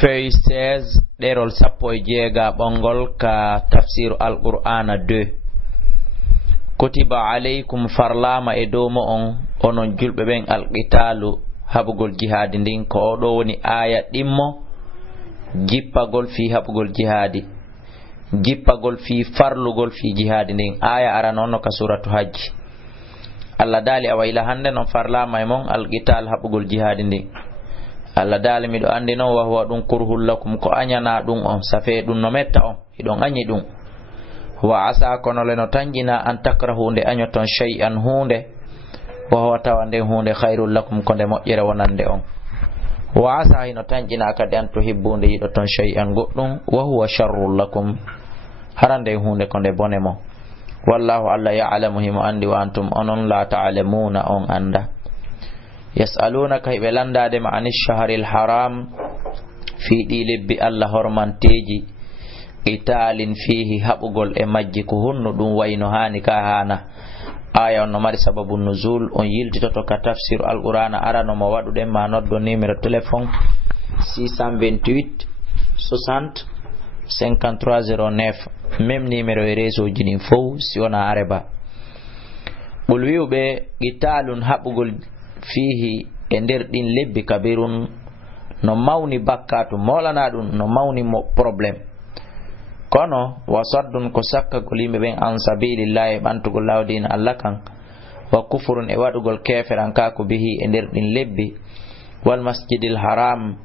feuille 16 ɗerol 17 ɓongol ka tafsiru alqur'ana 2. kutiba alaykum farlama e dow mo on onon julɓe ɓen alqitalu haɓugol jihadi ndin ko oɗo woni aya ɗimmo jippagol fi haɓugol jihadi, jippagol fi farlugol fi jihadi ndin. aya arano onno ka suratu hajji. Allah daali a wayla hande non farlama e mon alqital haɓugol jihadi ndin. Allah daali miɗo andi noon wa huwa ɗum kurhul lakum, ko añana ɗum on, safe ɗum no metta on, hiɗon añi ɗum. wa asa kono leno tanjina an takra hunde añoton shay'an hunde, wa huwa tawa nden hunde khairul lakum ko nde moƴƴere wonande on. wa asa hino tanjina kadi an to hibbunde yiɗoton shay'an goɗɗum, wa huwa sharrul lakum harande hunde ko nde bone mo. wallahu Allah ya'lamu himo andi wa antum onon la ta'lamuna on anda. yas'alunaka hiɓe landade ma ani shahril haram fiiɗi lebbi Allah hormanteji, qitalin fihi haɓugol e majji ko hunno ɗum wayno hani ka hana. aya on no mari sababu nuzul on yiltitoto ka tafsir alqur'ana arano mo waɗuɗen ma noddo numéro téléphone 628 60 5309, même numéro e réseau ji ɗin fof si wona areba. ɓul wiwɓe qitalun haɓugol fihi e nder ɗin lebbi kabirun no mawni bakkatu, molana ɗum no mawni mo probléme. kono wasaddun ko sakkagol yimɓe ɓen an sabilillahi ɓantugol lawdina Allah kan, wa kufrun e waɗugol keferan kako bihi e nder ɗin lebbi, wal masjidil haram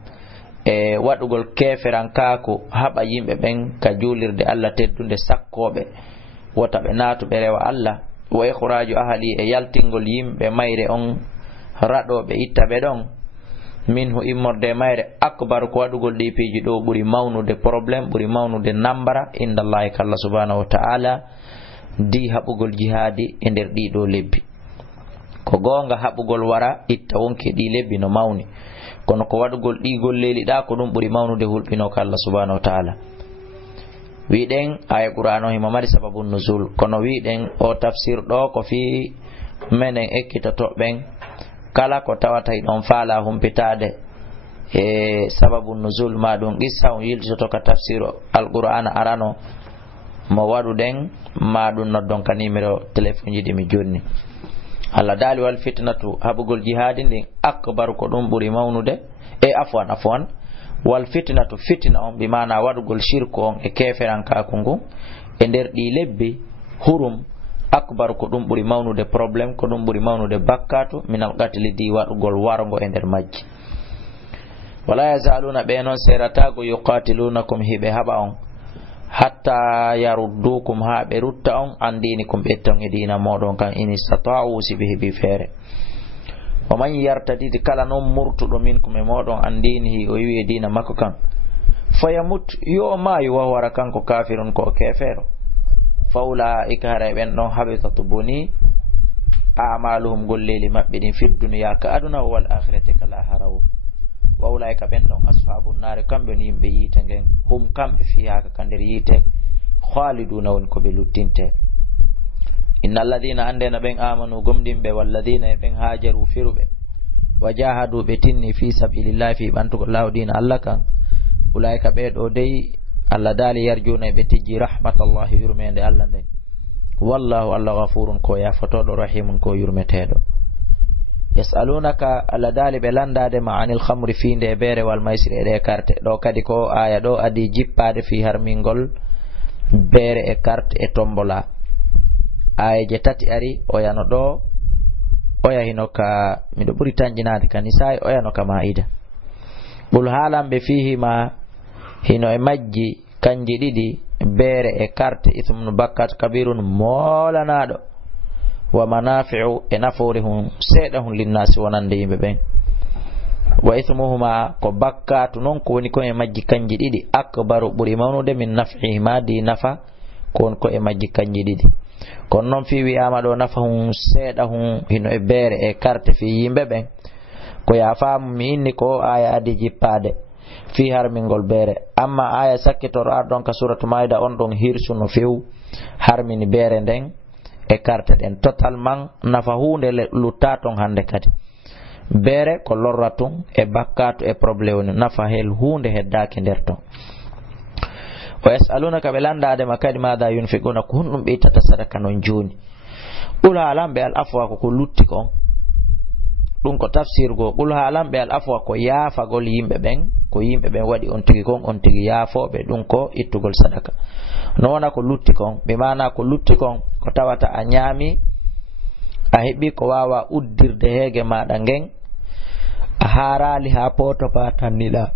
e waɗugol keferan kako haɓa yimɓe ɓen ka julirde Allah teddunde sakkoɓe wota ɓe natuɓe rewa Allah, wa ikhraju ahli e yaltingol yimɓe mayre on raɗoɓe itta ɓe ɗon, minhu immorde mayre akbar ko waɗugol ɗi piiji ɗo ɓuri mawnude probléme, ɓuri mawnude nambara indallahi ka Allah subhanahu wa ta'ala di haɓugol jihadi e nder ɗiɗo lebbi. ko gonga haɓugol wara itta wonke ɗi lebbi no mawni, kono ko waɗugol ɗi golleli ɗa ko ɗum ɓuri mawnude hulɓino ka Allah subhanahu wa ta'ala. wiɗen aya qur'an o himo mari sababu nuzul, kono wiɗen o tafsir ɗo ko fi menen ekkitotoɓen kala ko tawata ɗon faala humpitade e sababu nuzul ma ɗum qissa on yiltitoto ka tafsir alqur'ana arano mo waɗuɗen ma ɗum noddon ka numéro téléphone ji ɗi mi jonni. Allah daali wal fitnatu haɓugol jihadi ndin akbar ko ɗum ɓuri mawnude e afwan wal fitnatu fitna on bi mana waɗugol shirku on e keferan kaku ngu e nder ɗi lebbi hurum akbar ko ɗum ɓuri mawnude probléme, ko ɗum ɓuri mawnude bakkatu minal qatli di waɗugol wargo e nder majji. wala yazaluna ɓe noon seratago yuqatilunakum hiɓe haɓa on hatta yaruddukum ha ɓe rutta on an dinikum ɓetton e dina moɗon kan in istata'u si ɓe heeɓi feere. wa man yartadidi kala noon murtuɗo minkum e moɗon an dinihi o wi e dina makko kan, fayamut yo maayu wa wara kanko kafirun ko kefeero, faulaika hara ɓen ɗon habitatu boni a'maluhum golleli maɓɓe ɗin fi dunya ka aduna wal akhirati kala haraw, wa ulaika ɓen ɗon ashabun nari kamɓe no yimɓe yiite ngen, hum kamɓe fiyaka ka nder yiite khaliduna woni koɓe luttinte. inna alladina andena ɓen amanu gomɗinɓe, walladina e ɓen hajaru firuɓe, wa jahadu ɓe tinni fi sabilillahi fi ɓantugo lawdina Allah kan, ulaika ɓeɗo dey Allah daali yarjuna ɓe tijji rahmatallahi yurmede Allah nde, wallahu Allah ghafurun ko yafotoɗo rahimun ko yurmeteɗo. yasalunaka Allah daali ɓe landade ma anil khamri finde e beere wal maysir e ɗe carte ɗo kadi ko aya ɗo adi jippade fi harmingol beere e carte e tombola. aya je tati ari oyano ɗo oya hino ka miɗo ɓuri tanjinade ka nisa'i oyano ka maida. ɓul haalanɓe fihima hino e majji kanji ɗiɗi beere e carte ithmun bakkat kabirun molanaɗo, wa manafi'u e nafore hun seeɗa hun linnasi wonande yimɓe ɓen, wa ithmuhuma ko bakkatu noon ko woni ko e majji kanji ɗiɗi akbaru ɓuri mawnude min naf'ihima di nafa ko woni ko e majji kanji ɗiɗi. kono noon fi wiyama ɗo nafa hun seeɗa hun hino e beere e carte fi yimɓe ɓen, ko ya faamu mi inni ko aya adi jippade fi harmingol beere, amma aya sakkitoro arɗon ka suratu maida on ɗon hirsu no few harmini beere nden e carte ɗen totalement nafa hunde lutta ton hande kadi. bere ko lorratum e bakkatu e probléme nafa hel hunde heddaki nder ton. Wa yasalunaka belanda ma kadi ma da yunfiquna ko hundum be tata sadaka non joni ula alambe al afwa ko lutti kon dum ko tafsir go ula alambe al afwa ko yaafa gol yimbe ben ko yimbe ben wadi on tigi kon on tigi yaafobe dum ko ittugol sadaka no wana ko lutti kon be mana ko lutti kon ko tawata a nyami a hebi ko wawa uddirde hege maada ngen a harali ha poto patannida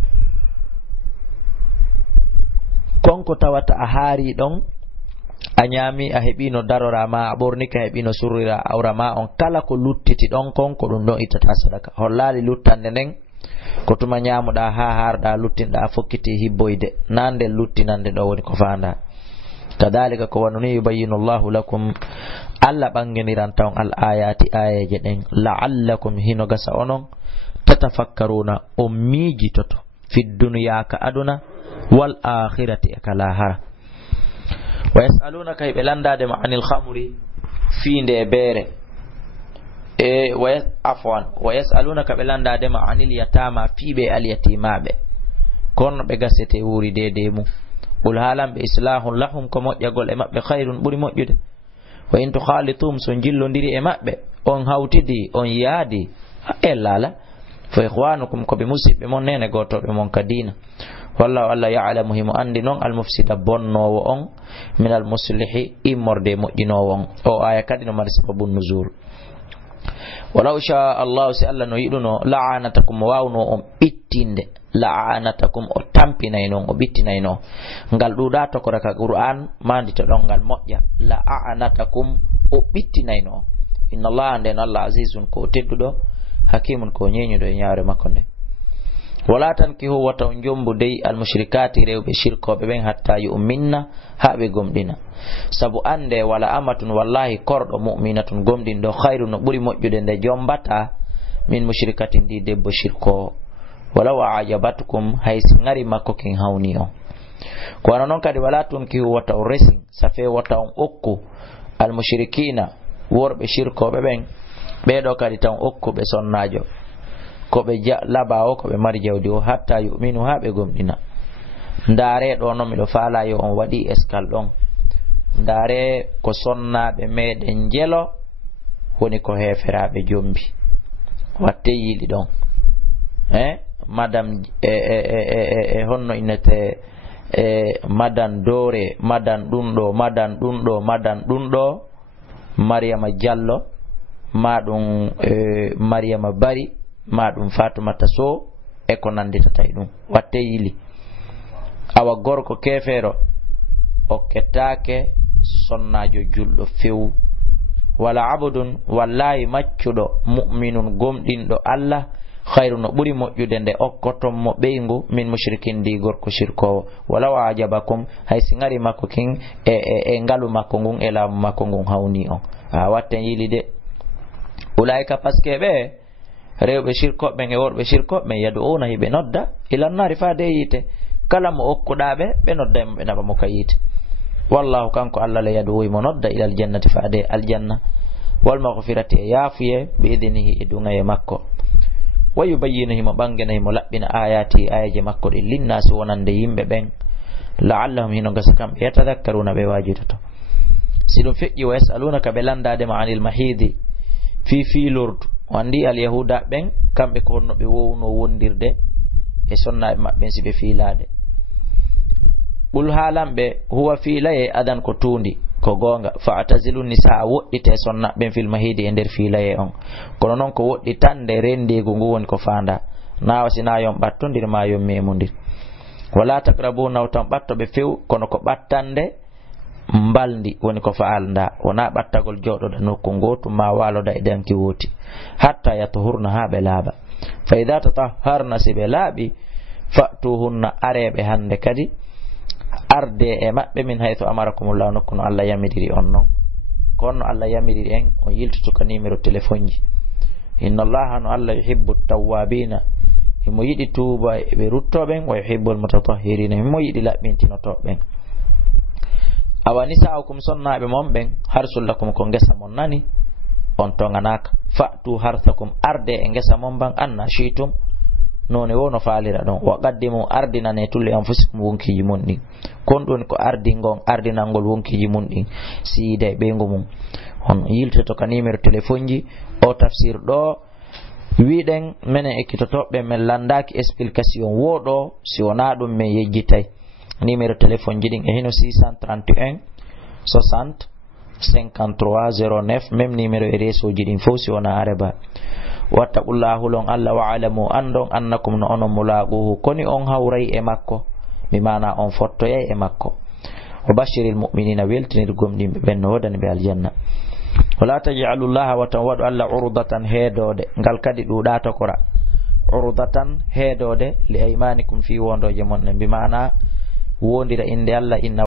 konko tawata a hari don a nyami a hebi no darora ma a borni ka hebi no surira awra ma on kala ko luttiti don konko dum don itata sadaka hollali luttande nden ko tuma nyamuda ha harda luttinda fokkiti hibboyde nande luttinande do woni ko fanda kadhalika ko wanuni yubayyinu Allahu lakum alla bangeniran taw al ayati ayaje den la'allakum hino gasa onon tatafakkaruna ummiji toto fi dunya ka aduna wal akhirati kalahara. Wa yasalunaka ibelandade ma anil khamri finde bere wa yasalunaka belandade ma anil yatama fibe al yatimabe kon be gasete wuri dede mu ul halam be islahun lahum ko mojjagol e mabbe khairun buri mojjude wa in tukhalitum son jillondiri e mabbe on hawtidi on yaadi elala fa ikhwanukum ko be musibbe mon nene gotobe mon kadina wallahu alla ya'lamu himu andi non al mufsida bonnowo on min al muslihi immorde mojjinowo on o aya kadi no mari sababun nuzul walau sha Allah si Allah no yiduno la'anatakum wawno on bittinde la'anatakum o tampinayno o bittinayno ngal duda to ko raka Qur'an mandi to don ngal mojja la'anatakum o bittinayno inna Allah anden Allah azizun ko teddudo hakimun ko nyenyudo e nyaare makko ne wala tankihu wata njombu dey al mushrikati rewbe shirkobe ben hatta yu'minna habe gomdina sabu ande wala amatun wallahi kordo mu'minatun gomdindo khairu no buri mojjude nde jombata min mushrikatin di debbo shirko wala wa ajabatukum haysi ngari makko kin hawni on ko non kadi wala tunkihu wata racing safe wata on okku al mushrikina worbe shirkobe ben be do kadi tan okku be sonnajo ko be labawo ko be mari jawdi o hatta yu'minu habe gomdina ndare do no mi do faala yo on wadi eskal don ndare ko sonnaabe meden jelo woni ko heferabe jombi watte yili don madam honno inete madan dore madan dundo Mariama Diallo madum Mariama Bari madum Fatoumata Sow e ko nandita tay dum watte yili awa gorko kefero o kettake sonnajo juldo few wala abudun wallahi maccudo mu'minun gomdindo Allah khairu no buri mojjude nde okkotom mo beygu min mushrikin di gorko shirkowo wala wajabakum hay singari makko kin e ngalu makko ngun e laamu makko ngun hawni on watten yili de ulaika paske be rewbe shirkobe e worbe shirkobe yad'una hibe nodda ila nari fa de yite kala mo okkudabe be nodda be naba mo kayite wallahu kanko Allah la yad'u mo nodda ila aljannati fa de aljanna wal maghfirati yafiye bi idnihi idunga e makko wa yubayyinahu ma bangana mo labbina ayati ayaje makko de linnasi wonande yimbe ben la'allahum hino gasakam yatadhakkaruna be wajitato sidum feji wa yasalunaka belandade ma anil mahidi fi lord wandi al yahuda ben kambe ko no be wowno wondirde e sonna mabbe sibe fiilade bul halambe huwa fiilaye adan ko tundi ko gonga fa atazilun nisa woddite sonna ben fil mahidi e der fiilaye on kono non ko woddi tande rende go woni ko fanda nawa sina yon battondir ma yon memundir wala taqrabuna utam batto be few kono ko battande mbaldi woni ko faalda wona battagol jododa nokko goto ma waloda e danki woti hatta yatuhurna habe laba fa idha tatahharna sibe labi fatuhunna arebe hande kadi arde e mabbe min haythu amarakumullahu nokku Allah yamidiri on non kono Allah yamidiri en on yiltutu ka numéro téléphone ji inna Allah no Allah yuhibbu at-tawwabina himo yidi tuba be ruttoben wa yuhibbu al-mutatahhirina himo yidi labbintinotoben awani sa'ukum sonnabe mon ben harsul lakum ko ngesa mon nani on tonganaka fa'tu harthakum arde e ngesa mon ban anna shitum none wono falira don wa qaddimu ardina ne tulli anfusikum wonkiji mon din kon don ko ardingon ardinangol wonkiji mun din siide be ngomum on yiltoto ka numéro téléphone ji o tafsir do wiiden menen ekkitotoɓe men landaki explication woɗo si wona ɗum men yejjitay numéro téléphone ji ɗin e hino 631 60 53 09 même numéro e réseau ji ɗin fof si wona areba wattaqullahu lon Allah wa alamu andon annakum no onon mulaquhu koni on hawray e makko mi mana on fottoyay e makko wa bashiril mu'minina weltinir gomɗinɓe ɓen no wodani ɓe aljanna wala taj'alu llaha wa tawadu alla urdatan heedode ngal kadi ɗuɗa tokora urdatan heedode li aymanikum fi wondoje mon bi mana wondira inde Allah inna